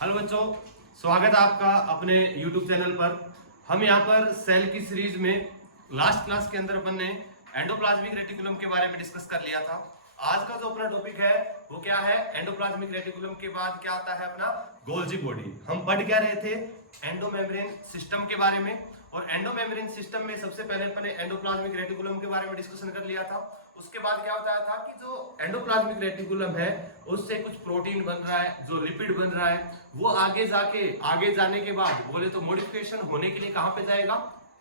Hello बच्चों, स्वागत है आपका अपने YouTube चैनल पर। हम यहाँ पर सेल की सीरीज में लास्ट क्लास के अंदर अपन ने एंडोप्लाज्मिक रेटिकुलम के बारे में डिस्कस कर लिया था। आज का जो अपना टॉपिक है वो क्या है? एंडोप्लाज्मिक रेटिकुलम के बाद क्या आता है अपना गोल्जी बॉडी। हम पढ़ क्या रहे थे? एंडोमेम्ब्रेन सिस्टम के बारे में। और एंडोमेम्ब्रेन सिस्टम में सबसे पहले अपन ने एंडोप्लाज्मिक रेटिकुलम के बारे में डिस्कशन कर लिया था। उसके बाद क्या होता था कि जो एंडोप्लाज्मिक रेटिकुलम है उससे कुछ प्रोटीन बन रहा है, जो लिपिड बन रहा है, वो आगे जाने के बाद बोले तो मॉडिफिकेशन होने के लिए कहां पे जाएगा?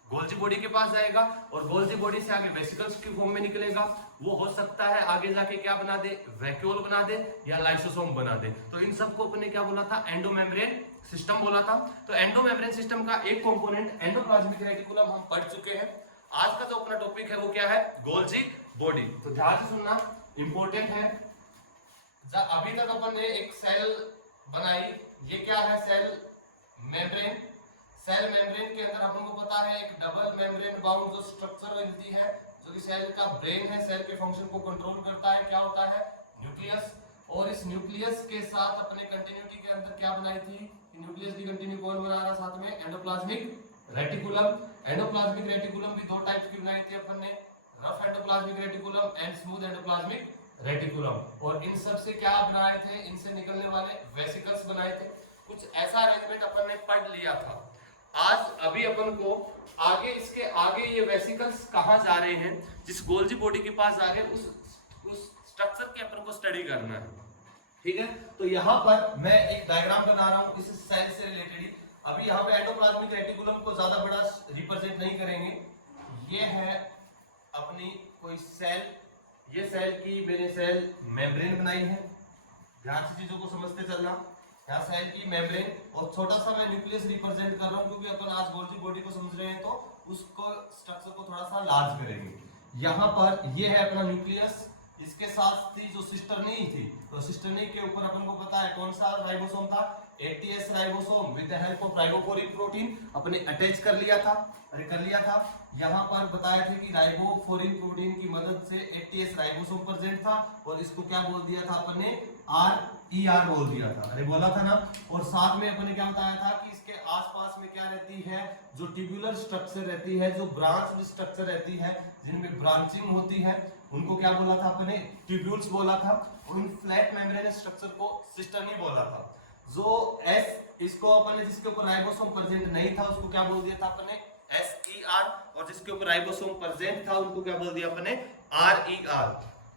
गोल्जी बॉडी के पास जाएगा। और गोल्जी बॉडी से आगे वेसिकल्स की फॉर्म में निकलेगा। वो हो सकता है आगे जाके क्या बना दे? वैक्यूल बना दे या लाइसोसोम बना दे। तो इन सबको अपने क्या बोला था? एंडोमेम्ब्रेन सिस्टम बोला था। तो एंडोमेम्ब्रेन सिस्टम का एक कंपोनेंट एंडोप्लाज्मिक रेटिकुलम हम पढ़ चुके हैं। आज का जो अपना टॉपिक है वो क्या है? Golgi body. तो ध्यान से सुनना, इंपॉर्टेंट है। अभी तक अपन ने एक सेल बनाई, ये क्या है? Cell membrane. सेल मेम्ब्रेन के अंदर अपन को पता है एक डबल मेम्ब्रेन बाउंड जो स्ट्रक्चर बनती है, जो कि सेल का ब्रेन है, सेल के फंक्शन को कंट्रोल करता है। क्या होता है? न्यूक्लियस। और इस न्यूक्लियस के साथ अपने कंटिन्यूटी के अंदर क्या बनाई थी? न्यूक्लियस की कंटिन्यू कौन बना रहा? साथ में एंडोप्लाज्मिक रेटिकुलम। एंडोप्लाज्मिक रेटिकुलम भी दो टाइप की बनाई थी अपन ने, rough endoplasmic reticulum and smooth endoplasmic reticulum. और इन सब से क्या बनाए थे? इनसे निकलने वाले वेसिकल्स बनाए थे। कुछ ऐसा अरेंजमेंट अपन ने पढ़ लिया था। आज अभी अपन को आगे इसके आगे ये वेसिकल्स कहां जा रहे हैं, जिस गोल्जी बॉडी के पास जा रहे हैं, उस स्ट्रक्चर के अपन को स्टडी करना है। ठीक है, तो यहां पर मैं एक डायग्राम बना रहा हूं इस सेल से रिलेटेड ही। अभी यहां पे एंडोप्लाज्मिक रेटिकुलम को ज्यादा बड़ा रिप्रेजेंट नहीं करेंगे। ये है अपनी कोई सेल, ये सेल की मैंने सेल मेम्ब्रेन बनाई है। ध्यान से चीजों को समझते चलना। यहाँ सेल की मेम्ब्रेन और छोटा सा मैं न्यूक्लियस रिप्रेजेंट कर रहा हूँ, क्योंकि अपन आज गोल्जी बॉडी को समझ रहे हैं तो उसको स्ट्रक्चर को थोड़ा सा लार्ज करेंगे। यहाँ पर ये है अपना न्यूक्लियस, इसके साथ थी जो सिस्टरनी थी, तो सिस्टरनी के ऊपर अपन को पता है कौन सा राइबोसोम था? Eighty S ribosome with the help of ribophoric protein अपने अटैच कर लिया था। यहाँ पर बताया था कि राइबोफोरिक प्रोटीन की मदद से एटीएस राइबोसोम प्रेजेंट था, और इसको क्या बोल दिया था अपन ने? RER बोल दिया था। अरे बोला था ना। और साथ में अपन ने क्या बताया था कि इसके आसपास में क्या रहती है? जो ट्यूबुलर स्ट्रक्चर रहती है, जो ब्रांच स्ट्रक्चर रहती है, जिनमें ब्रांचिंग होती है, उनको क्या बोला था अपने? ट्यूब्यूल्स बोला था। और उन फ्लैट मेम्ब्रेनस स्ट्रक्चर को सिस्टर्नी बोला था। जो एस इसको अपन ने जिसके ऊपर राइबोसोम प्रेजेंट नहीं था उसको क्या बोल दिया था अपन ने? SER। और जिसके ऊपर राइबोसोम प्रेजेंट था उनको क्या बोल दिया अपन ने? RER।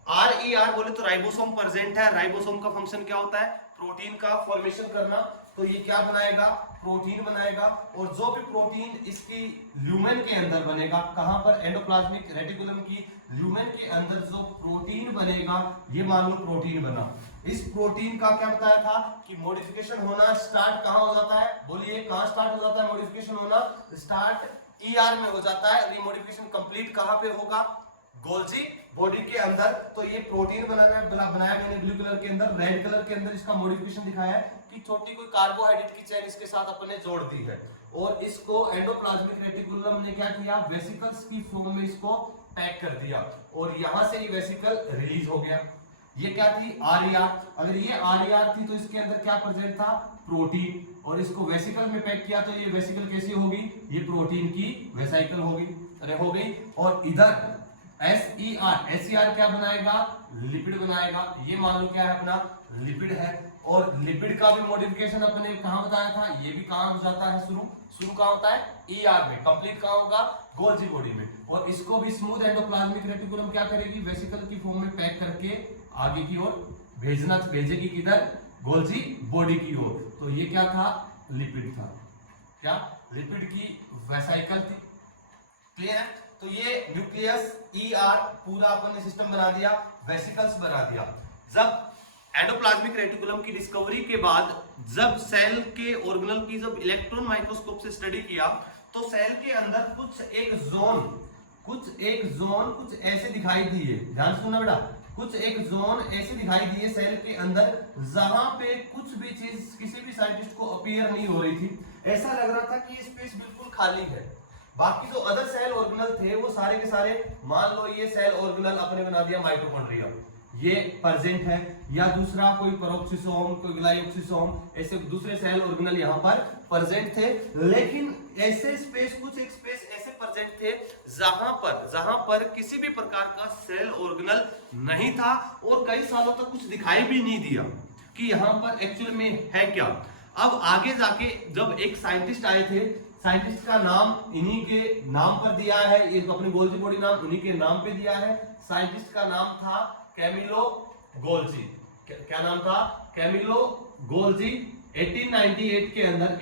RER बोले तो राइबोसोम प्रेजेंट है। राइबोसोम का फंक्शन क्या होता है? प्रोटीन का फॉर्मेशन करना। तो ये क्या बनाएगा? प्रोटीन बनाएगा। और जो भी प्रोटीन इसकी ल्यूमेन के अंदर बनेगा, कहां पर? एंडोप्लाज्मिक रेटिकुलम की ल्यूमेन के अंदर जो प्रोटीन बनेगा, ये मान लो प्रोटीन बना। इस प्रोटीन का क्या बताया था कि मॉडिफिकेशन होना स्टार्ट कहां हो जाता है? बोलिए कहां स्टार्ट हो जाता है मॉडिफिकेशन होना? स्टार्ट ER में हो जाता है। रिमॉडिफिकेशन कंप्लीट कहां पे होगा? गोल्जी बॉडी के अंदर। तो ये प्रोटीन बनाया मैंने ब्लू कलर के अंदर। रेड कलर के अंदर इसका मॉडिफिकेशन दिखाया है कि छोटी कोई कार्बोहाइड्रेट की चेन इसके साथ अपने जोड़ दी है, और इसको एंडोप्लाज्मिक रेटिकुलम ने क्या किया? वेसिकल्स की फॉर्म में इसको पैक कर दिया, और यहां से ये वेसिकल रिलीज हो गया। ये क्या थी? RER। अगर ये RER थी तो इसके अंदर क्या प्रेजेंट था? प्रोटीन। और इसको वेसिकल में पैक किया तो ये वेसिकल कैसी होगी? ये प्रोटीन की वेसिकल होगी। अरे हो गई। और इधर SER क्या बनाएगा? लिपिड बनाएगा। ये मान लो क्या है अपना? लिपिड है। और लिपिड का भी मॉडिफिकेशन अपने कहां बताया था? ये भी कहां हो जाता है? शुरू कहां होता है? ER में। कंप्लीट कहां होगा? गोल्जी बॉडी में। और इसको भी स्मूथ एंडोप्लाज्मिक रेटिकुलम क्या करेगी? वेसिकल की फॉर्म में पैक करके आगे की ओर भेजेगी। किधर? गोल्जी बॉडी की ओर। तो ये क्या था? लिपिड था। क्या? लिपिड की वेसिकल थी। क्लियर है? तो ये न्यूक्लियस ER पूरा अपन ने सिस्टम बना दिया, वेसिकल्स बना दिया। जब एंडोप्लाज्मिक रेटिकुलम की डिस्कवरी के बाद, जब सेल के ऑर्गेनल की जब इलेक्ट्रॉन माइक्रोस्कोप से स्टडी किया, तो सेल के अंदर कुछ एक जोन कुछ ऐसे दिखाई दिए। ध्यान सुनना बेटा। कुछ एक जोन ऐसे दिखाई दिए सेल के अंदर, जहां पे कुछ भी चीज किसी भी साइंटिस्ट को अपीयर नहीं हो रही थी। ऐसा लग रहा था कि ये स्पेस बिल्कुल खाली है। बाकी जो अदर सेल ऑर्गेनल थे वो सारे के सारे, मान लो ये सेल ऑर्गेनल अपने बना दिया माइटोकॉन्ड्रिया। ये प्रेजेंट है, या दूसरा कोई पेरोक्सिसोम, कोई ग्लाइकोसिसोम, ऐसे दूसरे सेल ऑर्गेनल यहाँ पर प्रेजेंट थे। लेकिन ऐसे स्पेस, कुछ एक स्पेस ऐसे प्रेजेंट थे जहां पर किसी भी प्रकार का सेल ऑर्गेनल नहीं था और कई सालों तक कुछ दिखाई भी नहीं दिया कि यहाँ पर एक्चुअल में है क्या। अब आगे जाके जब एक साइंटिस्ट आए थे, साइंटिस्ट का नाम इन्हीं के नाम पर दिया है, ये अपनी गोल्जी बॉडी नाम उन्हीं के नाम पे दिया है। साइंटिस्ट का नाम था कैमिलो गोल्जी। क्या नाम था? Camillo Golgi. 1898 के अंदर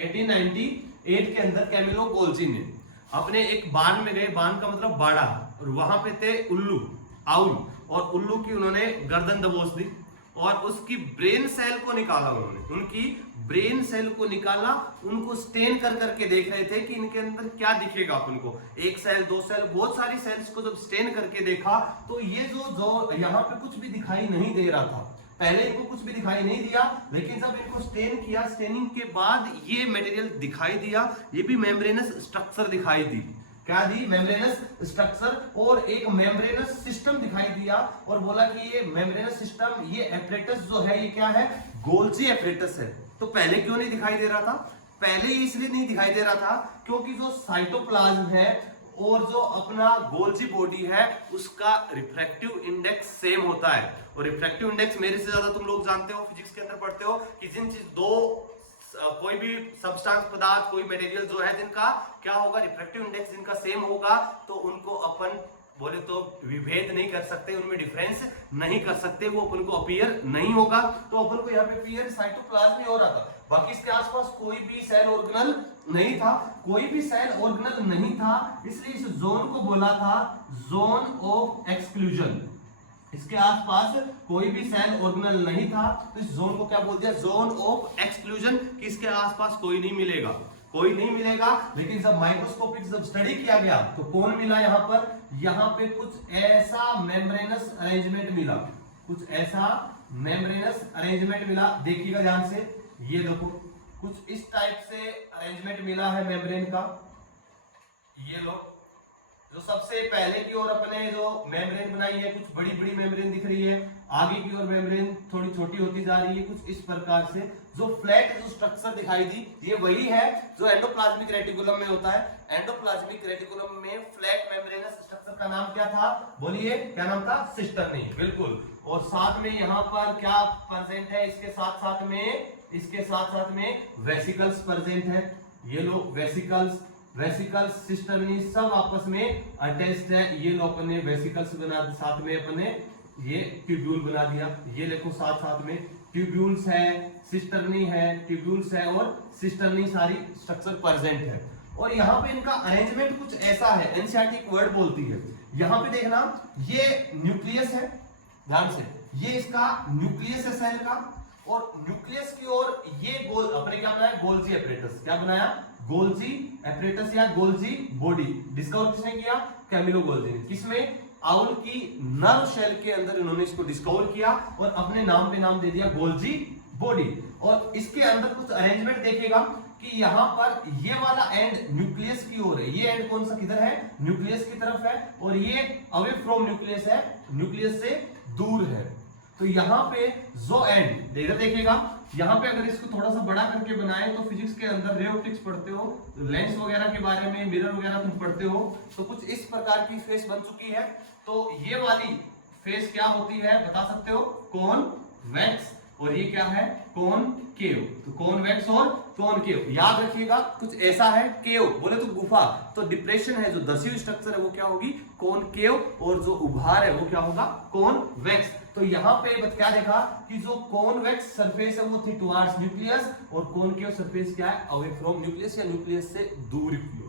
कैमिलो गोल्जी ने अपने एक बान में गए, बान का मतलब बाड़ा, और वहां पे थे उल्लू, आउल, और उल्लू की उन्होंने गर्दन दबोच दी और उसकी ब्रेन सेल को निकाला उन्होंने, उनकी ब्रेन सेल को निकाला, उनको स्टेन कर करके देख रहे थे कि इनके अंदर क्या दिखेगा अपन को। एक सेल, दो सेल, बहुत सारी सेल्स को जब स्टेन करके देखा तो ये जो यहाँ पे कुछ भी दिखाई नहीं दे रहा था, पहले इनको कुछ भी दिखाई नहीं दिया, लेकिन जब इनको स्टेन किया, स्टेनिंग के बाद ये मटेरियल दिखाई दिया, ये भी मेम्ब्रेनस स्ट्रक्चर दिखाई दी। क्या दी? मेम्ब्रेनस स्ट्रक्चर, और एक मेम्ब्रेनस सिस्टम दिखाई दिया, और बोला कि ये मेम्ब्रेनस सिस्टम, ये एपरेटस जो है, ये क्या है? गोल्जी एपरेटस है। तो पहले क्यों नहीं दिखाई दे रहा था? पहले इसलिए नहीं दिखाई दे रहा था क्योंकि जो साइटोप्लाज्म है और जो अपना गोल्जी बॉडी है उसका रिफ्रैक्टिव इंडेक्स सेम होता है। और रिफ्रैक्टिव इंडेक्स मेरे से ज्यादा तुम लोग जानते हो, फिजिक्स के अंदर पढ़ते हो कि जिन चीज दो कोई भी सब्सटेंस, पदार्थ, कोई मटेरियल जो है जिनका क्या होगा, रिफ्रैक्टिव इंडेक्स जिनका सेम होगा, तो उनको अपन बोले तो विभेद नहीं कर सकते, उनमें डिफरेंस नहीं कर सकते, वो अपन को अपीयर नहीं होगा। तो अपन को यहाँ पे अपीयर साइटोप्लाज्म में हो रहा था, बाकी इसके आसपास कोई भी सेल ऑर्गेनल नहीं था, कोई भी सेल ऑर्गेनल नहीं था, इसलिए इस जोन को बोला था जोन ऑफ एक्सक्लूजन। इसके आसपास कोई भी सेल ऑर्गेनल नहीं था, तो इस जोन को क्या बोल दिया? जोन ऑफ एक्सक्लूजन, कि इसके आसपास कोई नहीं मिलेगा, कोई नहीं मिलेगा। लेकिन जब माइक्रोस्कोपिक जब स्टडी किया गया तो कौन मिला यहाँ पे कुछ ऐसा मेम्ब्रेनस अरेंजमेंट मिला, कुछ ऐसा मेम्ब्रेनस अरेंजमेंट मिला। देखिएगा ध्यान से, ये देखो कुछ इस टाइप से अरेंजमेंट मिला है मेम्ब्रेन का। ये लो, जो सबसे पहले की ओर अपने जो मेम्ब्रेन बनाई है, कुछ बड़ी बड़ी मेम्ब्रेन दिख रही है, आगे की ओर मेम्ब्रेन थोड़ी छोटी होती जा रही है, कुछ इस प्रकार से। जो फ्लैट जो स्ट्रक्चर दिखाई दी, ये वही है जो एंडोप्लाज्मिक रेटिकुलम में होता है। एंडोप्लाज्मिक रेटिकुलम में फ्लैट मेम्ब्रेनस स्ट्रक्चर का नाम क्या था? बोलिए, क्या नाम था? सिस्टर्नी, बिल्कुल। और साथ में यहाँ पर क्या प्रेजेंट है? इसके साथ साथ में वेसिकल्स प्रेजेंट है। ये लो वेसिकल्स, सिस्टर्नी, सब आपस में अटैच्ड है। ये लो अपने वेसिकल्स बना, साथ में अपने ये ट्यूब्यूल बना दिया। ये देखो साथ में ट्यूब्यूल्स है, सिस्टर्नी है, ट्यूब्यूल्स है और सिस्टर्नी, सारी स्ट्रक्चर प्रेजेंट है। और यहाँ पे इनका अरेंजमेंट कुछ ऐसा है, एनसीईआरटी एक वर्ड बोलती है, यहाँ पे देखना, ये न्यूक्लियस है, ध्यान से, ये इसका न्यूक्लियस है सेल का, और न्यूक्लियस की ओर ये अपने क्या बनाया? Golgi apparatus. क्या बनाया? गोल्जी एपरेटस या गोल्जी बॉडी। डिस्कवर किसने किया? कैमिलो गोल्जी ने। किसमें? आउल की नर्व शेल के अंदर इन्होंने इसको डिस्कवर किया और अपने नाम पे नाम दे दिया गोल्जी बॉडी। और इसके अंदर कुछ अरेंजमेंट देखेगा कि यहाँ पर ये वाला एंड न्यूक्लियस की ओर है, ये एंड कौन सा किधर है? न्यूक्लियस की तरफ है, और ये अवे फ्रॉम न्यूक्लियस है, न्यूक्लियस से दूर है। तो यहाँ पे जो एंड इधर देखेगा, यहाँ पे अगर इसको थोड़ा सा बड़ा करके बनाए तो फिजिक्स के अंदर रे ऑप्टिक्स पढ़ते हो, लेंस वगैरह के बारे में, मिरर वगैरह तुम पढ़ते हो, तो कुछ इस प्रकार की फेस बन चुकी है। तो ये वाली फेस क्या होती है बता सकते हो? कॉन्वेक्स, और ये क्या है? कॉनकेव। तो कॉन्वेक्स और कॉनकेव याद रखिएगा, कुछ ऐसा है। केव बोले तो गुफा, तो डिप्रेशन है, जो दसिव स्ट्रक्चर है वो क्या होगी? कॉनकेव, और जो उभार है वो क्या होगा? कॉन्वेक्स। तो यहाँ पे क्या देखा कि जो कॉन्वेक्स सरफेस है वो थी टुवर्ड्स न्यूक्लियस, और कॉनकेव सरफेस क्या है? अवे फ्रॉम न्यूक्लियस या न्यूक्लियस से दूर की ओर।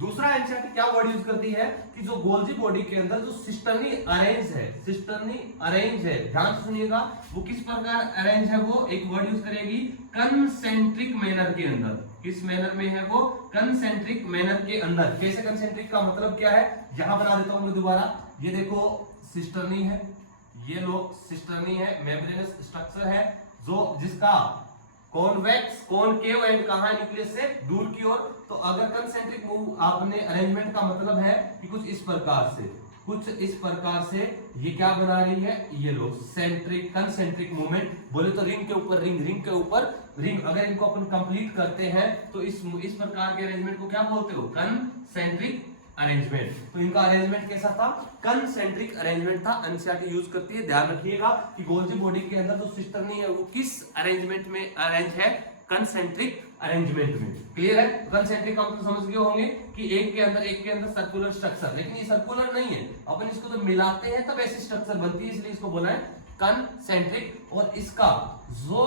दूसरा एनसीईआरटी क्या वर्ड यूज करती है कि जो गोल्जी बॉडी के अंदर जो सिस्टर्नी अरेंज है, सिस्टर्नी अरेंज है, ध्यान से सुनिएगा, वो किस प्रकार अरेंज है? वो एक वर्ड यूज करेगी कंसेंट्रिक मैनर के अंदर। किस मैनर में है वो? कंसेंट्रिक मैनर के अंदर। कैसे कंसेंट्रिक का मतलब क्या है? यहां बना देता हूं मैं दोबारा। ये देखो सिस्टर्नी है, ये लो सिस्टर्नी है, मेम्ब्रेनस स्ट्रक्चर है, जो जिसका कॉन्वेक्स, कॉनकेव एंड कहां है? न्यूक्लियस से दूर की ओर। तो अगर कंसेंट्रिक मूव आपने अरेंजमेंट का मतलब है कि कुछ इस प्रकार से, कुछ इस प्रकार से ये क्या बना रही है, ये लो सेंट्रिक कंसेंट्रिक मूवमेंट, बोले तो रिंग के ऊपर रिंग, रिंग के ऊपर रिंग। अगर इनको अपन कंप्लीट करते हैं तो इस प्रकार के अरेंजमेंट को क्या बोलते हो, कंसेंट्रिक अरेंजमेंट। तो इनका अरेंजमेंट कैसा था, कंसेंट्रिक अरेंजमेंट था। एनसीईआरटी यूज करती है, ध्यान रखिएगा कि गोल्जी बॉडी के अंदर जो सिस्टर्नी है वो किस अरेंजमेंट में अरेंज है, कंसेंट्रिक अरेंजमेंट में। क्लियर है, कंसेंट्रिक आप तो समझ गए होंगे कि एक के अंदर सर्कुलर स्ट्रक्चर, लेकिन ये सर्कुलर नहीं है, अपन इसको तो मिलाते हैं तब ऐसी स्ट्रक्चर बनती है, इसलिए इसको बोला है कंसेंट्रिक। और इसका जो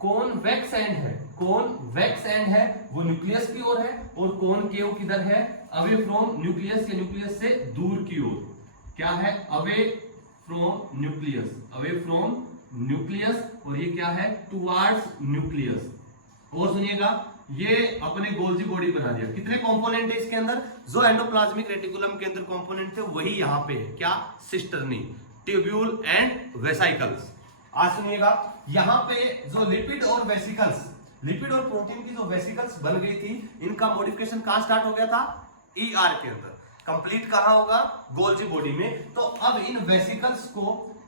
कॉन्वेक्स एंड है, कॉन्वेक्स एंड है वो न्यूक्लियस की ओर है, और कॉनकेव किधर है, अवे फ्रॉम न्यूक्लियस, या न्यूक्लियस से दूर की ओर। क्या है, away from nucleus, away from nucleus, और ये क्या है, टुवर्ड्स न्यूक्लियस। और सुनिएगा, ये अपने गोल्जी बॉडी बना दिया। कितने कंपोनेंट है इसके अंदर, जो एंडोप्लाज्मिक रेटिकुलम के अंदर कंपोनेंट थे वही यहाँ पे है, क्या, सिस्टर्नी, ट्यूब्यूल एंड वेसिकल्स। आज सुनिएगा, यहाँ पे जो लिपिड और वेसिकल्स, लिपिड और प्रोटीन की जो वेसिकल्स बन गई थी, इनका मॉडिफिकेशन कहां स्टार्ट हो गया था, ईआर के अंदर। कंप्लीट कहां होगा, गोल्जी बॉडी में। तो अब इन वेसिकल्स को,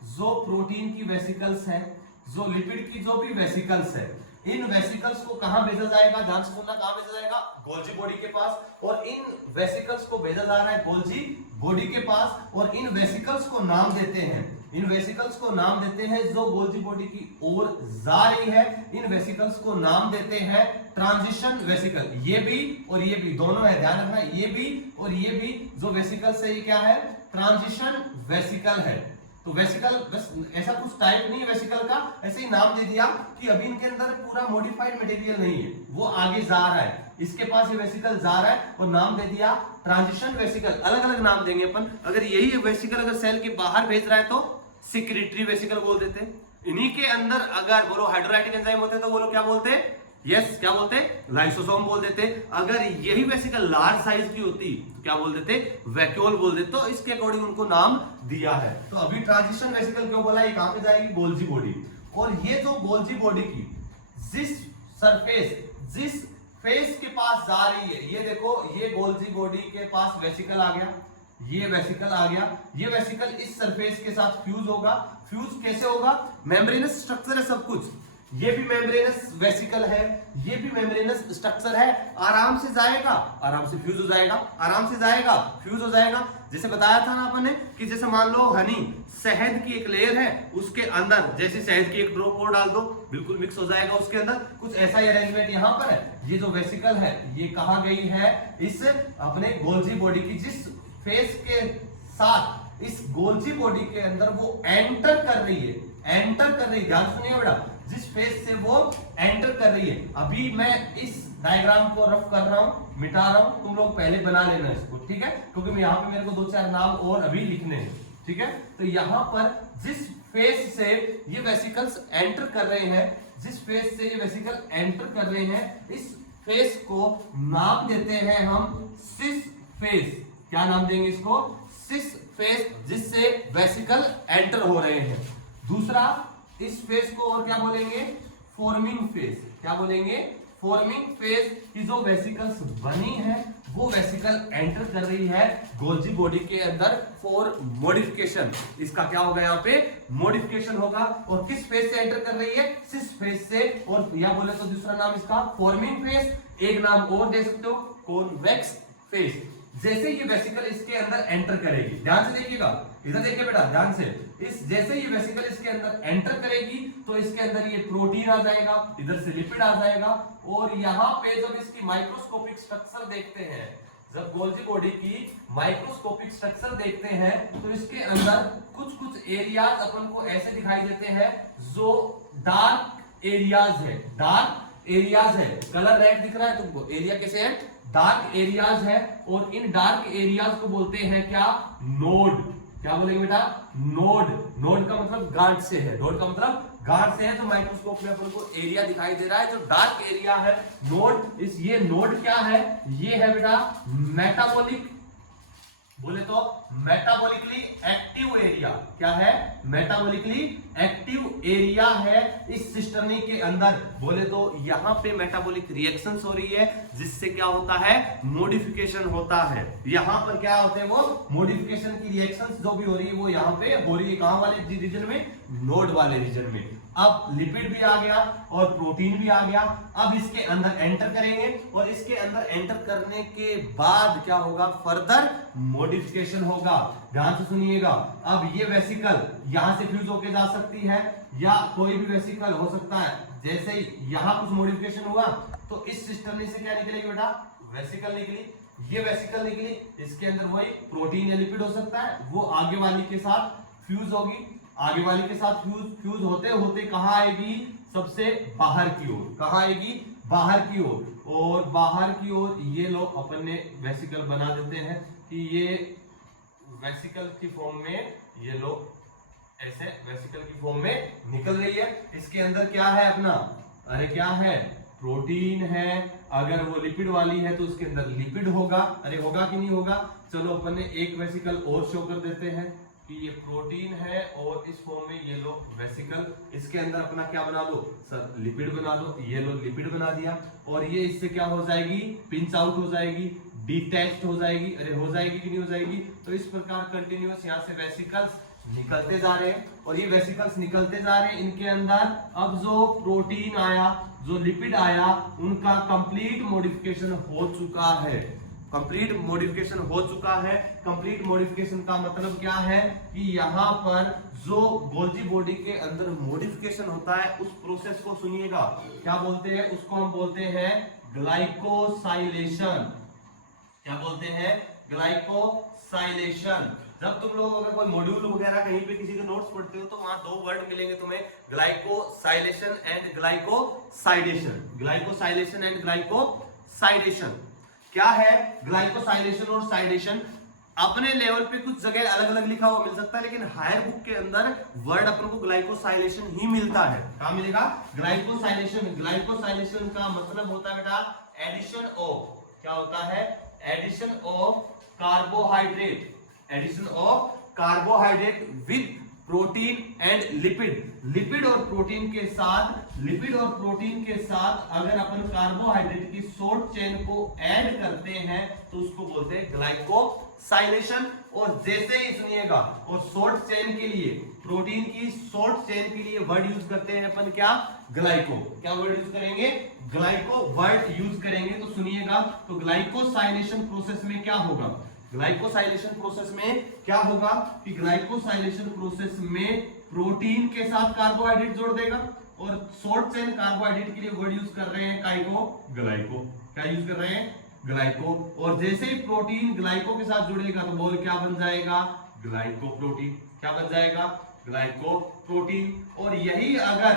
जो प्रोटीन की वेसिकल्स है, जो लिपिड की जो भी वेसिकल्स है, इन वेसिकल्स को कहां भेजा जाएगा, ध्यान से सुनना, कहां भेजा जाएगा, गोल्जी बॉडी के पास। और इन वेसिकल्स को भेजा जा रहा है गोल्जी बॉडी के पास, और इन वेसिकल्स को नाम देते हैं, इन वेसिकल्स को नाम देते हैं जो गोल्जी बॉडी की ओर जा रही है, इन वेसिकल्स को नाम देते हैं ट्रांजिशन वेसिकल। ये भी और ये भी दोनों है, ध्यान रखना, ये भी और ये भी जो वेसिकल्स है, ये क्या है, ट्रांजिशन वेसिकल है। तो वेसिकल बस ऐसा कुछ टाइप नहीं है वेसिकल का, ऐसे ही नाम दे दिया कि अभी इनके अंदर पूरा मॉडिफाइड मटेरियल नहीं है, वो आगे जा रहा है, इसके पास ये वेसिकल जा रहा है, और नाम दे दिया ट्रांजिशन वेसिकल। अलग अलग नाम देंगे अपन। अगर यही वेसिकल अगर सेल के बाहर भेज रहा है तो सिक्रेटरी वेसिकल बोल देते। इन्हीं के अंदर अगर बोलो हाइड्रोलाइटिक एंजाइम होते तो बोलो क्या बोलते, यस क्या बोलते, लाइसोसोम बोल देते। अगर यही वेसिकल लार्ज साइज की होती तो क्या बोल देते, वैक्यूल बोल देते। तो इसके अकॉर्डिंग उनको नाम दिया है। तो अभी ट्रांजिशन वेसिकल क्यों बोला, ये कहां पे जाएगी, गोल्जी बॉडी। और ये जो गोल्जी बॉडी की जिस सरफेस, जिस फेस के पास जा रही है, ये देखो, ये गोल्जी बॉडी के पास वेसिकल आ गया, ये वेसिकल आ गया, ये वेसिकल इस सरफेस के साथ फ्यूज होगा। फ्यूज कैसे होगा, मेम्ब्रेनस स्ट्रक्चर है सब कुछ, ये भी मेम्ब्रेनस वेसिकल है, ये भी मेम्ब्रेनस स्ट्रक्चर है। आराम से जाएगा, आराम से फ्यूज हो जाएगा, आराम से जाएगा, फ्यूज हो जाएगा। जैसे बताया था ना अपन ने कि जैसे मान लो हनी, शहद की एक लेयर है, उसके अंदर जैसे शहद की एक ड्रॉप और डाल दो, बिल्कुल मिक्स हो जाएगा उसके अंदर। कुछ ऐसा ही अरेंजमेंट यहाँ पर है। ये जो वेसिकल है ये कहाँ गई है, इस अपने गोल्जी बॉडी की जिस फेस के साथ इस गोल्जी बॉडी के अंदर वो एंटर कर रही है, एंटर कर रही है। ध्यान सुनिए बेटा, जिस फेस से वो एंटर कर रही है। अभी मैं इस डायग्राम को रफ कर रहा हूं, मिटा रहा हूं, तुम लोग पहले बना लेना इसको, ठीक है, क्योंकि मैं यहाँ पे मेरे को 2-4 नाम और अभी लिखने हैं, ठीक है। तो यहाँ पर जिस फेस से ये वेसिकल्स एंटर कर रहे हैं, जिस फेस से ये वेसिकल एंटर कर रहे हैं, इस फेस को नाम देते हैं हम सिस फेस। क्या नाम देंगे इसको, सिस फेस, जिससे वेसिकल एंटर हो रहे हैं। दूसरा, इस फेस को और क्या बोलेंगे, फॉर्मिंग फेस। क्या बोलेंगे, फॉर्मिंग फेस की जो वेसिकल्स बनी है वो वेसिकल एंटर कर रही है गोल्जी बॉडी के अंदर फॉर मॉडिफिकेशन। इसका क्या होगा, यहाँ पे मॉडिफिकेशन होगा। और किस फेस से एंटर कर रही है, सिस फेस से। और या बोले तो दूसरा नाम इसका फॉर्मिंग फेस, एक नाम और दे सकते हो कॉन्वेक्स फेस। जैसे ये वेसिकल इसके अंदर एंटर करेगी, ध्यान से देखिएगा, इधर देखिए बेटा ध्यान से, इस जैसे ये वेसिकल इसके अंदर एंटर करेगी तो इसके अंदर ये प्रोटीन आ जाएगा, इधर से लिपिड आ जाएगा। और यहाँ पे जब इसकी माइक्रोस्कोपिक स्ट्रक्चर देखते हैं, जब गोल्जी बॉडी की माइक्रोस्कोपिक स्ट्रक्चर देखते हैं तो इसके अंदर कुछ कुछ एरियाज अपन को ऐसे दिखाई देते हैं जो डार्क एरियाज है, डार्क एरियाज है। कलर रेड दिख रहा है तुमको, एरिया कैसे है, डार्क एरियाज है। और इन डार्क एरियाज को बोलते हैं क्या, नोड। क्या बोलेंगे बेटा, नोड। नोड का मतलब गांठ से है, नोड का मतलब गांठ से है। तो माइक्रोस्कोप में अपन को एरिया दिखाई दे रहा है जो डार्क एरिया है, नोड। इस ये नोड क्या है, ये है बेटा मेटाबॉलिक बोले तो मेटाबॉलिकली एक्टिव एरिया। क्या है? मेटाबॉलिकली एक्टिव एरिया है इस सिस्टर्नी के अंदर। बोले तो यहां पे मेटाबॉलिक रिएक्शंस हो रही है, जिससे क्या होता है? मॉडिफिकेशन होता है। यहां पर क्या होते हैं? वो मॉडिफिकेशन की रिएक्शंस जो भी हो रही है वो यहां पे हो रही है। कहां वाले रीजन में? नोड वाले रीजन में। अब लिपिड भी आ गया और प्रोटीन भी आ गया। अब इसके अंदर एंटर करेंगे और इसके अंदर एंटर करने के बाद क्या होगा? फर्दर मॉडिफिकेशन होगा। ध्यान से सुनिएगा। अब ये वेसिकल यहां से फ्यूज होके जा सकती है या कोई भी वेसिकल हो सकता है। जैसे ही यहां कुछ मॉडिफिकेशन हुआ तो इस सिस्टर्नी से क्या निकलेगी बेटा? वेसिकल निकली। ये वेसिकल निकली, इसके अंदर वही प्रोटीन या लिपिड हो सकता है, वो आगे वाली के साथ फ्यूज होगी। आगे वाली के साथ फ्यूज होते होते कहां आएगी? सबसे बाहर की ओर। कहां आएगी? बाहर की ओर। और बाहर की ओर ये लोग अपन ने वेसिकल बना देते हैं कि ये वेसिकल की फॉर्म में ये लोग ऐसे वेसिकल की फॉर्म में निकल रही है। इसके अंदर क्या है अपना? अरे क्या है? प्रोटीन है। अगर वो लिपिड वाली है तो उसके अंदर लिपिड होगा। अरे होगा कि नहीं होगा? चलो अपन ने एक वेसिकल और शो कर देते हैं कि ये प्रोटीन है और इस फॉर्म में ये लो वेसिकल। इसके अंदर अपना क्या बना दो? सर लिपिड बना दो। ये लो लिपिड बना दिया और ये इससे क्या हो जाएगी? पिंच आउट हो जाएगी, डिटैच्ड हो जाएगी। अरे हो जाएगी कि नहीं हो जाएगी? तो इस प्रकार कंटिन्यूअस यहाँ से वेसिकल्स निकलते जा रहे हैं और ये वेसिकल्स निकलते जा रहे हैं। इनके अंदर अब जो प्रोटीन आया, जो लिपिड आया, उनका कंप्लीट मॉडिफिकेशन हो चुका है। कंप्लीट मॉडिफिकेशन हो चुका है। कंप्लीट मॉडिफिकेशन का मतलब क्या है? कि यहाँ पर जो गोल्जी बॉडी के अंदर मॉडिफिकेशन होता है उस प्रोसेस को सुनिएगा। क्या बोलते हैं उसको? हम बोलते हैं ग्लाइकोसाइलेशन। क्या बोलते हैं? ग्लाइकोसाइलेशन। जब तुम लोग अगर कोई मॉड्यूल वगैरह कहीं पे किसी के नोट्स पढ़ते हो तो वहां दो वर्ड मिलेंगे तुम्हें, glycosylation and glycosidation. Glycosylation and glycosidation क्या है? ग्लाइकोसाइलेशन और साइडेशन अपने लेवल पे कुछ जगह अलग अलग लिखा हुआ मिल सकता है, लेकिन हायर बुक के अंदर वर्ड अपन को ग्लाइकोसाइलेशन ही मिलता है। क्या मिलेगा? ग्लाइकोसाइलेशन। ग्लाइकोसाइलेशन का मतलब होता है बेटा एडिशन ऑफ, क्या होता है? Addition of carbohydrate. Addition of carbohydrate with protein and lipid. Lipid और प्रोटीन के साथ अगर अपन कार्बोहाइड्रेट की शॉर्ट चेन को ऐड करते हैं तो उसको बोलते हैं ग्लाइकोसाइलेशन। और जैसे ही सुनिएगा, और शॉर्ट चेन के लिए, प्रोटीन की शॉर्ट चेन के लिए वर्ड यूज करते हैं अपन क्या? ग्लाइको। क्या वर्ड यूज करेंगे? ग्लाइको वर्ड यूज करेंगे। तो सुनिएगा, तो ग्लाइकोसाइलेशन प्रोसेस में क्या होगा? ग्लाइकोसाइलेशन प्रोसेस में क्या होगा कि ग्लाइकोसाइलेशन प्रोसेस में प्रोटीन के साथ कार्बोहाइड्रेट जोड़ देगा और शॉर्ट चेन कार्बोहाइड्रेट के लिए वर्ड यूज कर रहे हैं काइको, ग्लाइको। क्या यूज कर रहे हैं? ग्लाइको। और जैसे ही प्रोटीन ग्लाइको के साथ जुड़ेगा तो बोल क्या बन जाएगा? ग्लाइकोप्रोटीन। क्या बन जाएगा? ग्लाइकोप्रोटीन। और यही अगर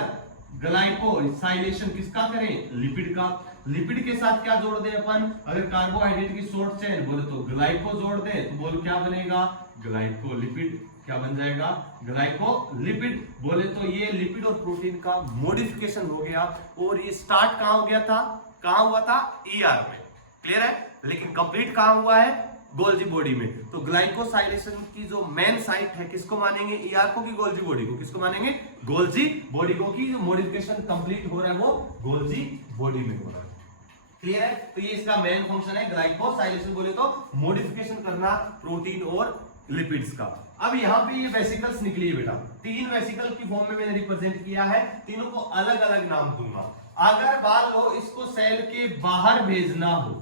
ग्लाइकोसाइलेशन किसका करें? लिपिड का। लिपिड के साथ क्या जोड़ दे अपन? अगर कार्बोहाइड्रेट की शॉर्ट चेन बोले तो ग्लाइको जोड़ दे तो बोल क्या बनेगा? ग्लाइकोलिपिड। क्या बन जाएगा? ग्लाइकोलिपिड। बोले तो ये लिपिड और प्रोटीन का मॉडिफिकेशन हो गया। और ये स्टार्ट कहां हो गया था? कहां हुआ था? ईआर में। क्लियर है? लेकिन कंप्लीट कहां हुआ है? गोल्जी बॉडी में। तो ग्लाइकोसाइलेशन की जो मेन साइट है किसको मानेंगे? ईआर को कि गोल्जी बॉडी को? किसको मानेंगे? गोल्जी बॉडी को। की जो मॉडिफिकेशन कंप्लीट हो रहा है वो गोल्जी बॉडी में हो रहा है। क्लियर है? तो ये इसका मेन फंक्शन है। ग्लाइकोसाइलेशन बोले तो मॉडिफिकेशन करना प्रोटीन और लिपिड्स का। अब यहाँ पे ये वेसिकल्स निकली है बेटा, 3 वेसिकल की फॉर्म में मैंने रिप्रेजेंट किया है। तीनों को अलग अलग नाम दूंगा। अगर मान लो इसको सेल के बाहर भेजना हो,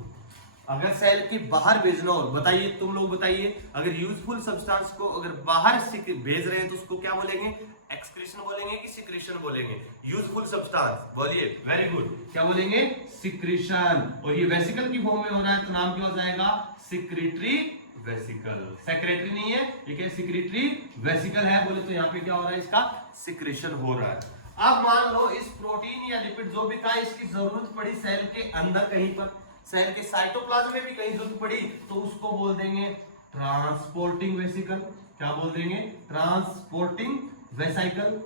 अगर सेल के बाहर भेजना हो, बताइए तुम लोग बताइए, अगर यूजफुल सब्सटेंस को अगर बाहर भेज रहे हैं तो उसको क्या बोलेंगे? एक्सक्रीशन बोलेंगे कि सिक्रीशन बोलेंगे? यूजफुल सब्सटेंस बोलिए। Very good. क्या बोलेंगे? सिक्रीशन। और ये वेसिकल की फॉर्म में हो रहा है तो नाम क्या हो जाएगा? Secretory vesicle. सेक्रेटरी नहीं है, ये क्या? सिक्रीटरी वेसिकल है। बोले तो यहाँ पे क्या हो रहा है? इसका सिक्रीशन हो रहा है। अब मान लो इस प्रोटीन या लिपिड जो भी था, इसकी जरूरत पड़ी सेल के अंदर कहीं पर, सेल के साइटोप्लाज्म में भी कहीं जरूरत पड़ी तो उसको बोल देंगे ट्रांसपोर्टिंग वेसिकल। क्या बोल देंगे? Transporting vesicle.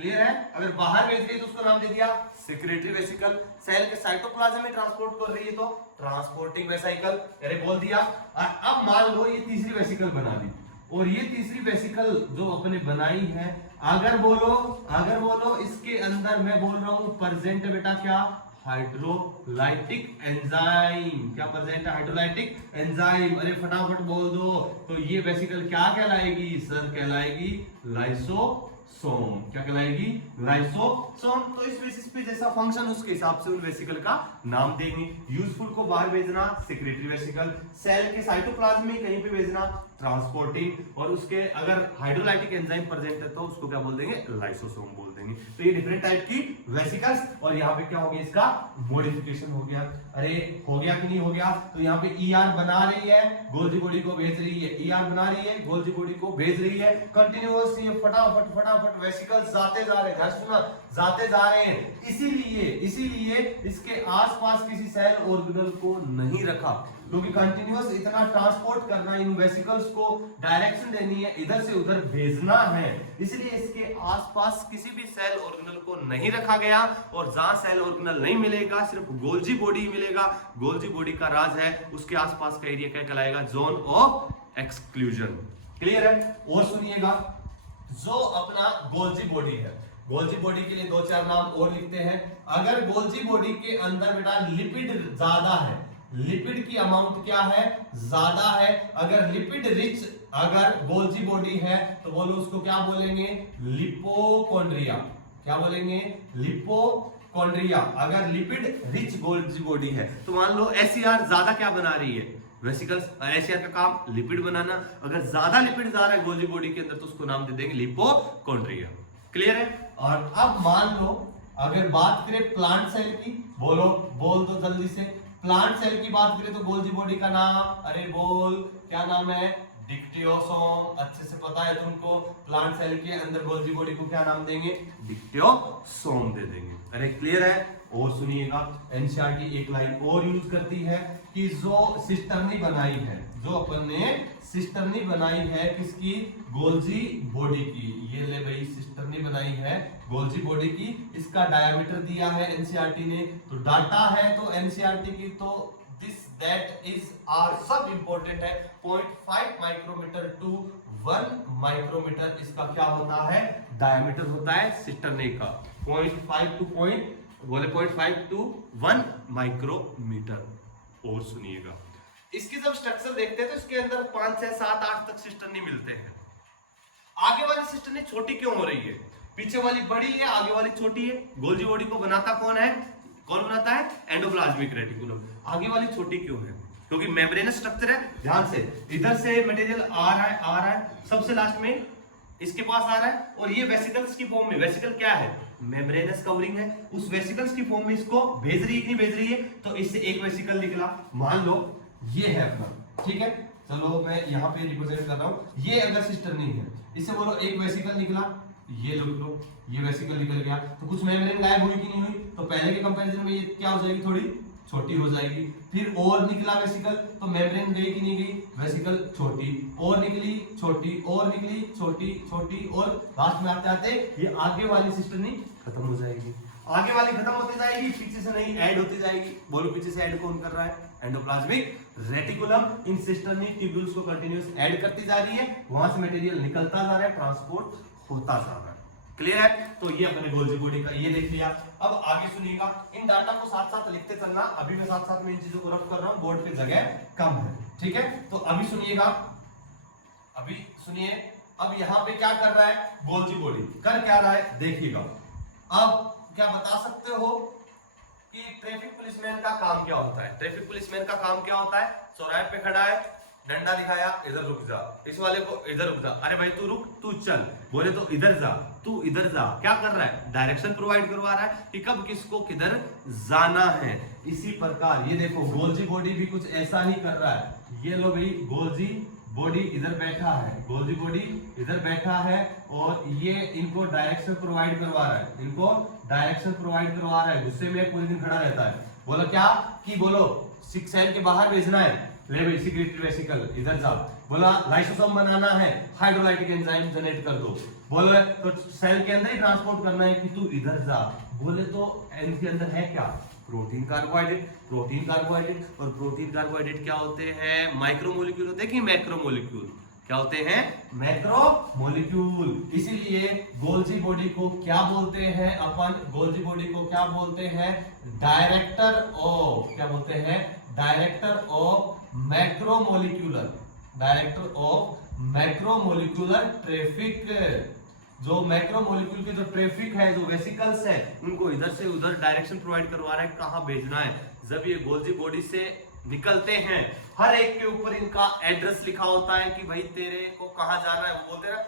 क्लियर है? अगर बाहर भेज रही है तो उसको नाम दे दिया सेक्रेटरी वेसिकल। सेल के साइटोप्लाज्म में ट्रांसपोर्ट कर रही है तो ट्रांसपोर्टिंग वेसिकल, अरे बोल दिया। अब मान लो ये तीसरी वेसिकल बना दी, और ये तीसरी वेसिकल जो अपने बनाई है, अगर बोलो इसके अंदर मैं बोल रहा हूं प्रेजेंट बेटा क्या, हाइड्रोलाइटिक एंजाइम। क्या प्रेजेंट है? Hydrolytic enzyme. अरे फटाफट बोल दो। तो ये वेसिकल क्या कहलाएगी सर? कहलाएगी लाइसोसोम। क्या कहलाएगी? लाइसोसोम। तो इस बेसिस पे जैसा फंक्शन उसके हिसाब से उन वेसिकल का नाम देंगे। यूजफुल को बाहर भेजना सेक्रेटरी वेसिकल, सेल के साइटोप्लाज्म में कहीं पे भेजना ट्रांसपोर्टिंग, और उसके अगर हाइड्रोलाइटिक एंजाइम प्रेजेंट है तो उसको क्या बोल देंगे? लाइसोसोम बोल देंगे। तो ये डिफरेंट टाइप की वेसिकल्स, और यहाँ पे क्या हो गया? इसका मॉडिफिकेशन हो गया। अरे हो गया कि नहीं हो गया? तो यहाँ पे ईआर बना रही है, गोल्जी बॉडी को भेज रही है, ईआर बना रही है, गोल्जी बॉडी को भेज रही है, कंटिन्यूअस ये फटाफट वेसिकल्स जाते जा रहे हैं, सुना, जाते जा रहे हैं। इसीलिए इसके आसपास किसी सेल ऑर्गेनल को नहीं रखा, क्योंकि कंटिन्यूअस इतना ट्रांसपोर्ट करना, इन वेसिकल्स को डायरेक्शन देनी है, इधर से उधर भेजना है, इसलिए इसके आसपास किसी भी सेल ऑर्गेनल को नहीं रखा गया। और जहां सेल ऑर्गेनल नहीं मिलेगा, सिर्फ गोल्जी बॉडी मिलेगा। गोल्जी बॉडी का राज है, उसके आसपास का एरिया क्या कहलाएगा? Zone of exclusion. क्लियर है? और सुनिएगा, जो अपना गोल्जी बॉडी है, गोल्जी बॉडी के लिए दो चार नाम और लिखते हैं। अगर गोल्जी बॉडी के अंदर बेटा लिपिड ज्यादा है, लिपिड की अमाउंट क्या है? ज्यादा है। अगर लिपिड रिच अगर गोल्जी बॉडी है तो बोलो उसको क्या बोलेंगे? लिपोकॉन्ड्रिया। क्या बोलेंगे? लिपोकॉन्ड्रिया। अगर लिपिड रिच गोल्जी बॉडी है तो मान लो एससीआर ज्यादा क्या बना रही है? वेसिकल्स। एससीआर का काम लिपिड बनाना। अगर ज्यादा लिपिड जा रहा है गोल्जी बॉडी के अंदर तो उसको नाम दे देंगे लिपोकॉन्ड्रिया। क्लियर है? और अब मान लो अगर बात करें प्लांट सेल की, बोल दो जल्दी से। प्लांट सेल की बात करें तो गोल्जी बॉडी का नाम, अरे बोल, क्या नाम है? डिक्टियोसोम। अच्छे से पता है तुमको। प्लांट सेल के अंदर गोल्जी बॉडी को क्या नाम देंगे? डिक्टियोसोम दे देंगे। अरे क्लियर है? और सुनिएगा, एनसीईआरटी एक लाइन और यूज करती है कि जो सिस्टर्नी बनाई है, जो अपन ने सिस्टर्नी बनाई है किसकी? गोल्जी बॉडी की। ये ले भाई, सिस्टर्नी बनाई है गोल्जी बॉडी की। इसका डायमीटर दिया है एनसीईआरटी ने, तो डाटा है तो एनसीईआरटी की, तो दिस दैट इज आर सब इंपॉर्टेंट है। 0.5 माइक्रोमीटर टू 1 माइक्रोमीटर इसका क्या होता है? डायमीटर होता है सिस्टर्नी का। 0.5 टू 1 माइक्रोमीटर। और सुनिएगा, इसकी जब स्ट्रक्चर देखते हैं तो इसके अंदर 5, 6, 7, 8 तक सिस्टर्नी मिलते हैं। आगे वाली सिस्टर्नी छोटी क्यों हो रही है? पीछे वाली बड़ी है, आगे वाली छोटी है। गोल्जी बॉडी को बनाता कौन है? कौन बनाता है? Endoplasmic reticulum. आगे वाली छोटी क्यों है? क्योंकि मेम्ब्रेनस स्ट्रक्चर है। ध्यान से, इधर से मटेरियल आ रहा है, सबसे लास्ट में इसके पास आ रहा है, और ये वेसिकल्स की फॉर्म में, वेसिकल क्या है? मेम्ब्रेनस कवरिंग है, उस वेसिकल्स की फॉर्म में इसको भेज रही है कि नहीं भेज रही है? तो इससे एक वेसिकल निकला, मान लो ये है अपना, ठीक है? चलो मैं यहाँ पे रिप्रेजेंट कर रहा हूँ। ये अगर सिस्टर्नी है, इससे बोलो एक वेसिकल निकला, ये लो, ये वेसिकल निकल गया, तो कुछ मेम्ब्रेन गायब हुई कि नहीं हुई? तो पहले के कंपैरिजन में ये क्या हो जाएगी? थोड़ी छोटी हो जाएगी। फिर और निकला वेसिकल, तो मेम्ब्रेन गई कि नहीं गई? वेसिकल छोटी, और निकली छोटी, और निकली छोटी, छोटी, और लास्ट में आते आते ये आगे वाली सिस्टर्नी खत्म हो जाएगी। आगे वाली खत्म होती जाएगी, पीछे से नहीं ऐड होती जाएगी। बोलो पीछे से ऐड कौन कर रहा है? एंडोप्लाज्मिक रेटिकुलम इन सिस्टर्नी ट्यूब्यूल्स को कंटिन्यूअस ऐड करती जा रही है, वहां से मटेरियल निकलता जा रहा है, ट्रांसपोर्ट होता जा रहा है। क्लियर है? तो ये अपने गोल्जी बॉडी का ये देख लिया। अब आगे सुनिएगा, इन डाटा को साथ साथ लिखते चलना। अभी मैं साथ साथ में इन चीजों को रफ कर रहा हूं, बोर्ड पे जगह कम है, ठीक है? तो अभी सुनिएगा, अभी सुनिए। अब यहाँ पे क्या कर रहा है गोल्जी बॉडी? कर क्या रहा है देखिएगा। अब क्या बता सकते हो कि ट्रैफिक पुलिसमैन का काम क्या होता है? ट्रैफिक पुलिसमैन का काम क्या होता है? चौराहे पे खड़ा है, डंडा दिखाया, इधर रुक जा, इस वाले को इधर रुक जा, अरे भाई तू रुक, तू चल, बोले तो इधर जा, तू इधर जा। क्या कर रहा है? डायरेक्शन प्रोवाइड करवा रहा है कि कब किसको किधर जाना है। इसी प्रकार ये देखो, गोल्जी बॉडी भी कुछ ऐसा ही कर रहा है। ये लो भाई, गोल्जी बॉडी इधर बैठा है, गोल्जी बॉडी इधर बैठा है, और ये इनको डायरेक्शन प्रोवाइड करवा रहा है, इनको डायरेक्शन प्रोवाइड करवा रहा है। गुस्से में पूरे दिन खड़ा रहता है। बोलो क्या कि बोलो सेल के बाहर भेजना है, ले भाई सिक्रेटरी वेसिकल इधर जा, बोला लाइसोसोम बनाना है, हाइड्रोलाइटिक एंजाइम जनरेट कर दो, बोले तो सेल के अंदर ही ट्रांसपोर्ट करना है कि तू इधर जा, बोले तो इनके अंदर है क्या, प्रोटीन कार्बोहाइड्रेट, प्रोटीन कार्बोहाइड्रेट, और प्रोटीन कार्बोहाइड्रेट क्या होते हैं, माइक्रोमोलिक्यूल होते हैं कि मैक्रोमोलिक्यूल, क्या होते हैं, मैक्रोमोलिक्यूल। इसीलिए गोल्जी बॉडी को क्या बोलते हैं अपन, गोल्जी बॉडी को क्या बोलते हैं, डायरेक्टर ऑफ, क्या बोलते हैं, director of macromolecular, director of macromolecular traffic. जो मैक्रोमोलिक्यूल के जो ट्रैफिक है, जो वेसिकल्स है, उनको इधर से उधर डायरेक्शन प्रोवाइड करवा रहा है कहां भेजना है। जब ये गोल्जी बॉडी से निकलते हैं, हर एक के ऊपर इनका एड्रेस लिखा होता है कि भाई तेरे को कहां जाना है, वो बोलते हैं ना,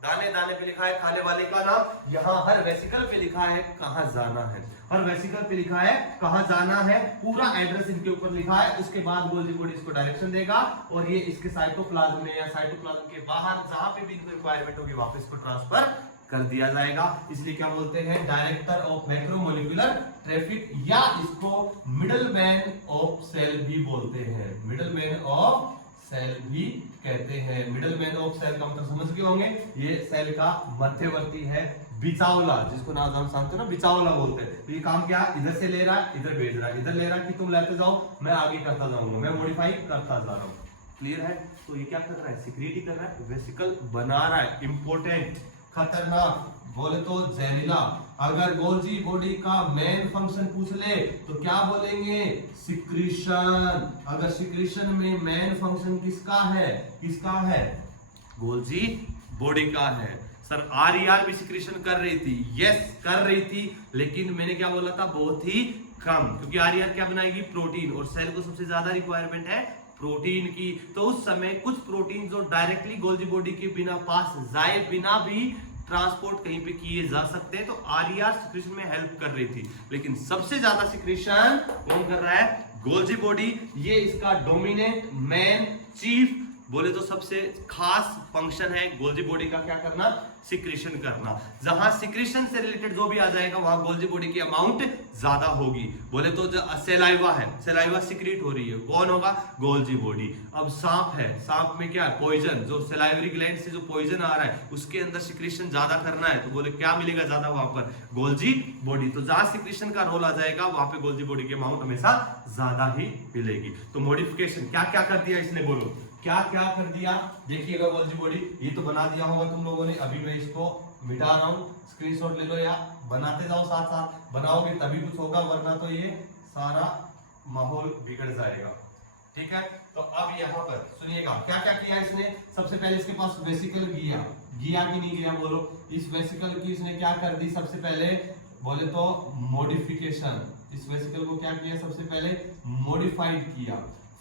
दाने दाने पे लिखा है खाने वाले का नाम, यहाँ हर वेसिकल पे लिखा है कहां जाना है, हर वेसिकल पे लिखा है कहां जाना है, पूरा एड्रेस इनके ऊपर लिखा है। उसके बाद गोल्जी बॉडी इसको डायरेक्शन देगा और ये इसके साइटोप्लाज्म में या साइटोप्लाज्म के बाहर जहां पे भी इनको रिक्वायरमेंट होगी वापस इसको ट्रांसफर कर दिया जाएगा। इसलिए क्या बोलते हैं, डायरेक्टर ऑफ मैक्रोमोलिकुलर ट्रैफिक, या इसको मिडलमैन ऑफ सेल भी बोलते हैं, मिडलमैन ऑफ सेल भी कहते हैं। मिडलमैन ऑफ सेल का मतलब समझ गए होंगे, ये सेल का मध्यवर्ती है, बिचावला, जिसको नाम हम जानते हो ना, बिचावला बोलते हैं। तो ये काम क्या, इधर से ले रहा है, इधर भेज रहा है, इधर ले रहा है कि तुम लेते जाओ, मैं आगे करता जाऊंगा, मैं मॉडिफाई करता जा रहा हूँ। क्लियर है? तो ये क्या कर रहा है, सिक्रेट कर रहा है, वेसिकल बना रहा है। इंपॉर्टेंट, खतरनाक, बोले तो जहरीला। अगर गोल्जी बॉडी का मेन फंक्शन पूछ ले तो क्या बोलेंगे, सिक्रीशन। अगर सिक्रीशन में मेन फंक्शन किसका है, किसका है, गोल्जी बॉडी का है। सर आरईआर भी सिक्रीशन कर रही थी, यस कर रही थी, लेकिन मैंने क्या बोला था, बहुत ही कम, क्योंकि आरईआर क्या बनाएगी, प्रोटीन, और सेल को सबसे ज्यादा रिक्वायरमेंट है प्रोटीन की। तो उस समय कुछ प्रोटीन जो डायरेक्टली गोल्जी बॉडी के बिना पास जाए बिना भी ट्रांसपोर्ट कहीं पे किए जा सकते हैं, तो आरईआर सिक्रीशन में हेल्प कर रही थी। लेकिन सबसे ज्यादा सिक्रीशन कौन कर रहा है, गोल्जी बॉडी। ये इसका डोमिनेंट, मेन, चीफ, बोले तो सबसे खास फंक्शन है गोल्जी बॉडी का, क्या करना, सिक्रीशन करना। जहां सिक्रीशन से रिलेटेड जो भी आ जाएगा वहां गोल्जी बॉडी की अमाउंट ज्यादा होगी। बोले तो जो सेलाइवा है, सेलाइवा सिक्रीट हो रही है, कौन होगा, गोल्जी बॉडी। अब सांप है, सांप में क्या है, पॉइजन, जो सेलाइवरी ग्लैंड से जो पॉइजन आ रहा है उसके अंदर सिक्रीशन ज्यादा करना है, तो बोले क्या मिलेगा ज्यादा वहां पर, गोल्जी बॉडी। तो जहां सिक्रीशन का रोल आ जाएगा वहां पे गोल्जी बॉडी की अमाउंट हमेशा ज्यादा ही मिलेगी। तो मॉडिफिकेशन क्या क्या कर दिया इसने, बोलो क्या क्या कर दिया। देखिएगा गोल्जी बॉडी, ये तो बना दिया होगा तुम लोगों ने, अभी मैं इसको मिटा रहा हूँ, स्क्रीनशॉट ले लो या बनाते जाओ, साथ साथ बनाओगे तभी कुछ होगा, वरना तो ये सारा माहौल बिगड़ जाएगा। ठीक है, तो अब यहाँ पर सुनिएगा क्या क्या किया इसने। सबसे पहले इसके पास वेसिकल गया, गया कि नहीं गया, बोलो। इस वेसिकल की इसने क्या कर दी, सबसे पहले बोले तो मॉडिफिकेशन। इस वेसिकल को क्या किया, सबसे पहले मॉडिफाइड किया,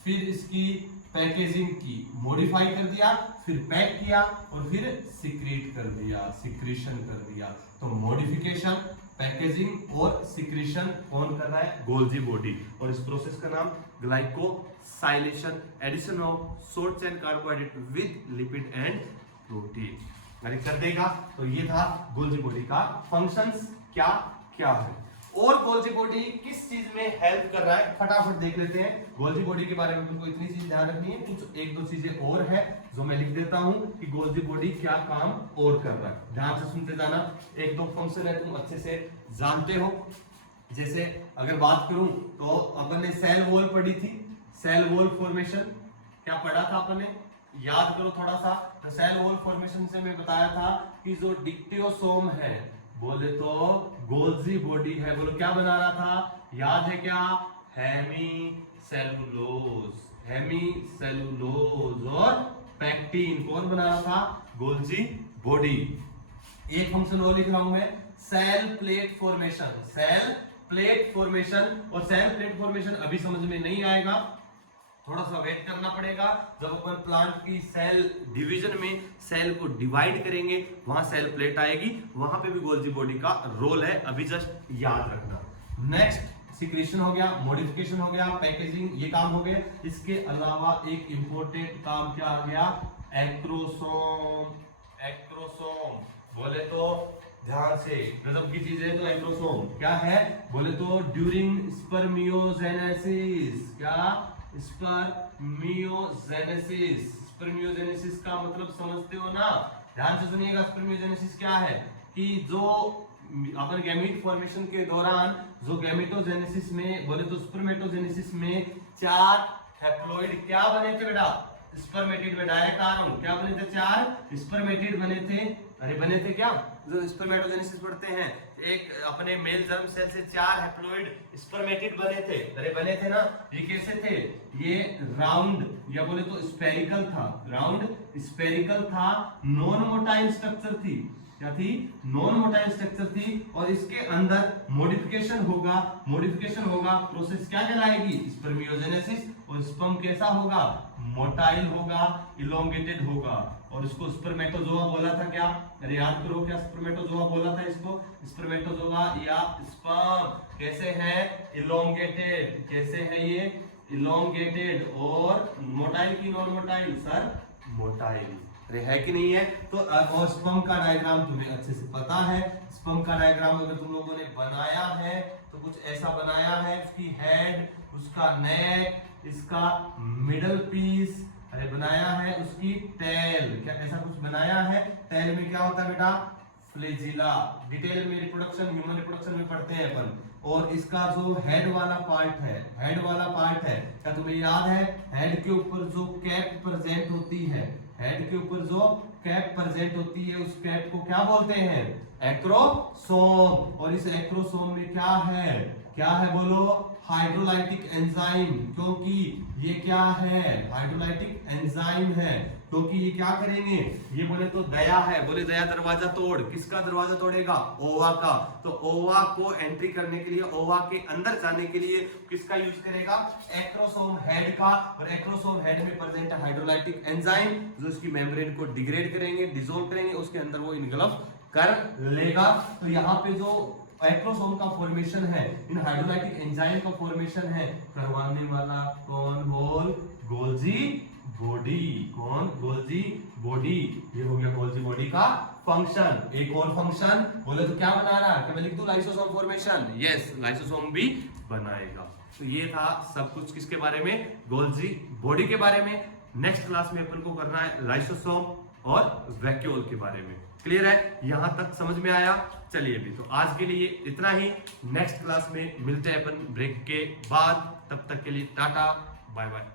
फिर इसकी पैकेजिंग की, मॉडिफाई कर दिया, फिर पैक किया और फिर सिक्रीट कर दिया, सिक्रीशन कर दिया। तो मॉडिफिकेशन, पैकेजिंग और सिक्रीशन कौन कर रहा है, गोल्जी बॉडी। और इस प्रोसेस का नाम glycosylation, addition of short chain carbohydrate with lipid and protein कर देगा। तो ये था गोल्जी बॉडी का फंक्शंस क्या क्या है। और गोल्जी बॉडी किस चीज में हेल्प कर रहा है, फटाफट देख लेते हैं। गोल्जी बॉडी के बारे में तुमको इतनी चीज ध्यान रखनी है, कुछ एक दो चीजें और है जो मैं लिख देता हूं कि गोल्जी बॉडी क्या काम और कर रहा है। ध्यान से सुनते जाना, एक दो फंक्शन है तुम अच्छे से जानते हो। जैसे अगर बात करूं तो अपन ने सेल वॉल पढ़ी थी, सेल वॉल फॉर्मेशन क्या पढ़ा था अपन ने, याद करो थोड़ा सा। तो सेल वॉल फॉर्मेशन से मैं बताया था कि जो डिक्टियोसोम है, बोले तो गोल्जी बॉडी है, बोलो क्या बना रहा था, याद है क्या, हेमीसेलुलोज, हेमीसेलुलोज और पैक्टिन कौन बना रहा था, गोल्जी बॉडी। एक फंक्शन और लिख रहा हूं मैं, cell plate formation, cell plate formation. और सेल प्लेट फॉर्मेशन अभी समझ में नहीं आएगा, थोड़ा सा वेट करना पड़ेगा। जब अपन प्लांट की सेल डिवीजन में सेल को डिवाइड करेंगे वहां सेल प्लेट आएगी, वहां पे भी गोल्जी बॉडी का रोल है, अभी जस्ट याद रखना। नेक्स्ट सिक्रीशन हो गया, मॉडिफिकेशन हो गया, पैकेजिंग, ये काम हो गए। इसके अलावा एक इंपॉर्टेंट काम क्या आ गया, एक्रोसोम। एक्रोसोम बोले तो ध्यान से, गजब की चीज है। तो एक्रोसोम क्या है, बोले तो ड्यूरिंग स्पर्मियोजेनेसिस, क्या स्पर्मियोजेनेसिस। स्पर्मियोजेनेसिस का मतलब समझते हो ना, ध्यान से सुनिएगा। स्पर्मियोजेनेसिस क्या है कि जो अपन गैमीट फॉर्मेशन के दौरान जो गैमेटोजेनेसिस में बोले तो स्पर्मेटोजेनेसिस में 4 हैप्लॉइड क्या बने थे बेटा, स्पर्मेटिड में। डायरेक्ट आ रहा हूं, क्या बने थे, 4 स्पर्मेटिड बने थे। अरे बने थे क्या, जो स्पर्मेटोजेनेसिस पढ़ते हैं, एक अपने मेल जर्म सेल से 4 हैप्लॉइड स्पर्मेटिड बने थे। अरे बने थे ना। ये कैसे थे, ये राउंड या बोले तो स्पेरिकल था, राउंड स्पेरिकल था, नॉन मोटाइल स्ट्रक्चर थी। क्या थी, नॉन मोटाइल स्ट्रक्चर थी। और इसके अंदर मॉडिफिकेशन होगा, मॉडिफिकेशन होगा, प्रोसेस क्या कहलाएगी, स्पर्मियोजेनेसिस। और स्पर्म कैसा होगा, मोटाइल होगा, इलोंगेटेड होगा। और इसको स्पर्मेटोजोआ बोला था क्या, अरे याद करो, क्या स्पर्मेटोजोआ बोला था इसको, स्पर्मेटोजोआ या स्पर्म कैसे है, इलोंगेटेड। कैसे है ये, इलोंगेटेड। और मोटाइल की नॉन मोटाइल, सर मोटाइल। अरे है कि नहीं है। तो और स्पर्म का डायग्राम तुम्हें अच्छे से पता है। स्पर्म का डायग्राम अगर तुम लोगों ने बनाया है तो कुछ ऐसा बनाया है, उसकी हेड, उसका नेक, इसका मिडल पीस, अरे बनाया है, उसकी टेल, क्या ऐसा कुछ बनाया है। टेल में क्या होता है बेटा, फ्लैजिला। डिटेल में रिप्रोडक्शन, ह्यूमन रिप्रोडक्शन में पढ़ते हैं अपन। और इसका जो हेड वाला पार्ट है, हेड वाला पार्ट है, क्या तुम्हें याद है, हेड के ऊपर जो कैप प्रेजेंट होती है, हेड के ऊपर जो कैप प्रेजेंट होती है, उस कैप को क्या बोलते हैं, एक्रोसोम। और इस एक्रोसोम में क्या है, क्या है बोलो, हाइड्रोलाइटिक एंजाइम। क्योंकि ये क्या है, हाइड्रोलाइटिक एंजाइम है। क्योंकि ये क्या करेंगे, ये बोले तो दया है, बोले दया दरवाजा तोड़, किसका दरवाजा तोड़ेगा, ओवा का। तो ओवा को एंट्री करने के लिए, ओवा के अंदर जाने के लिए किसका यूज करेगा, एक्रोसोम हेड का। और एक्रोसोम हेड में प्रेजेंट है हाइड्रोलाइटिक एंजाइम, जो इसकी मेम्ब्रेन को डिग्रेड करेंगे, डिसॉल्व करेंगे, उसके अंदर वो इनगल्फ कर लेगा। तो यहाँ पे जो एक्रोसोम का फॉर्मेशन है, इन हाइड्रोलाइटिक एंजाइम का फॉर्मेशन है, करवाने वाला कौन, होल गोल्जी बॉडी। कौन, गोल्जी बॉडी। ये हो गया गोल्जी बॉडी का फंक्शन। एक और फंक्शन बोले तो क्या बना रहा है, क्या मैं लिख दूं, लाइसोसोम फॉर्मेशन। यस, लाइसोसोम भी बनाएगा। तो ये था सब कुछ किसके बारे में, गोल्जी बॉडी के बारे में। नेक्स्ट क्लास में अपन को करना है लाइसोसोम और वैक्यूल के बारे में। क्लियर है, यहां तक समझ में आया। चलिए भी, तो आज के लिए इतना ही। नेक्स्ट क्लास में मिलते हैं अपन ब्रेक के बाद। तब तक के लिए टाटा, बाय बाय।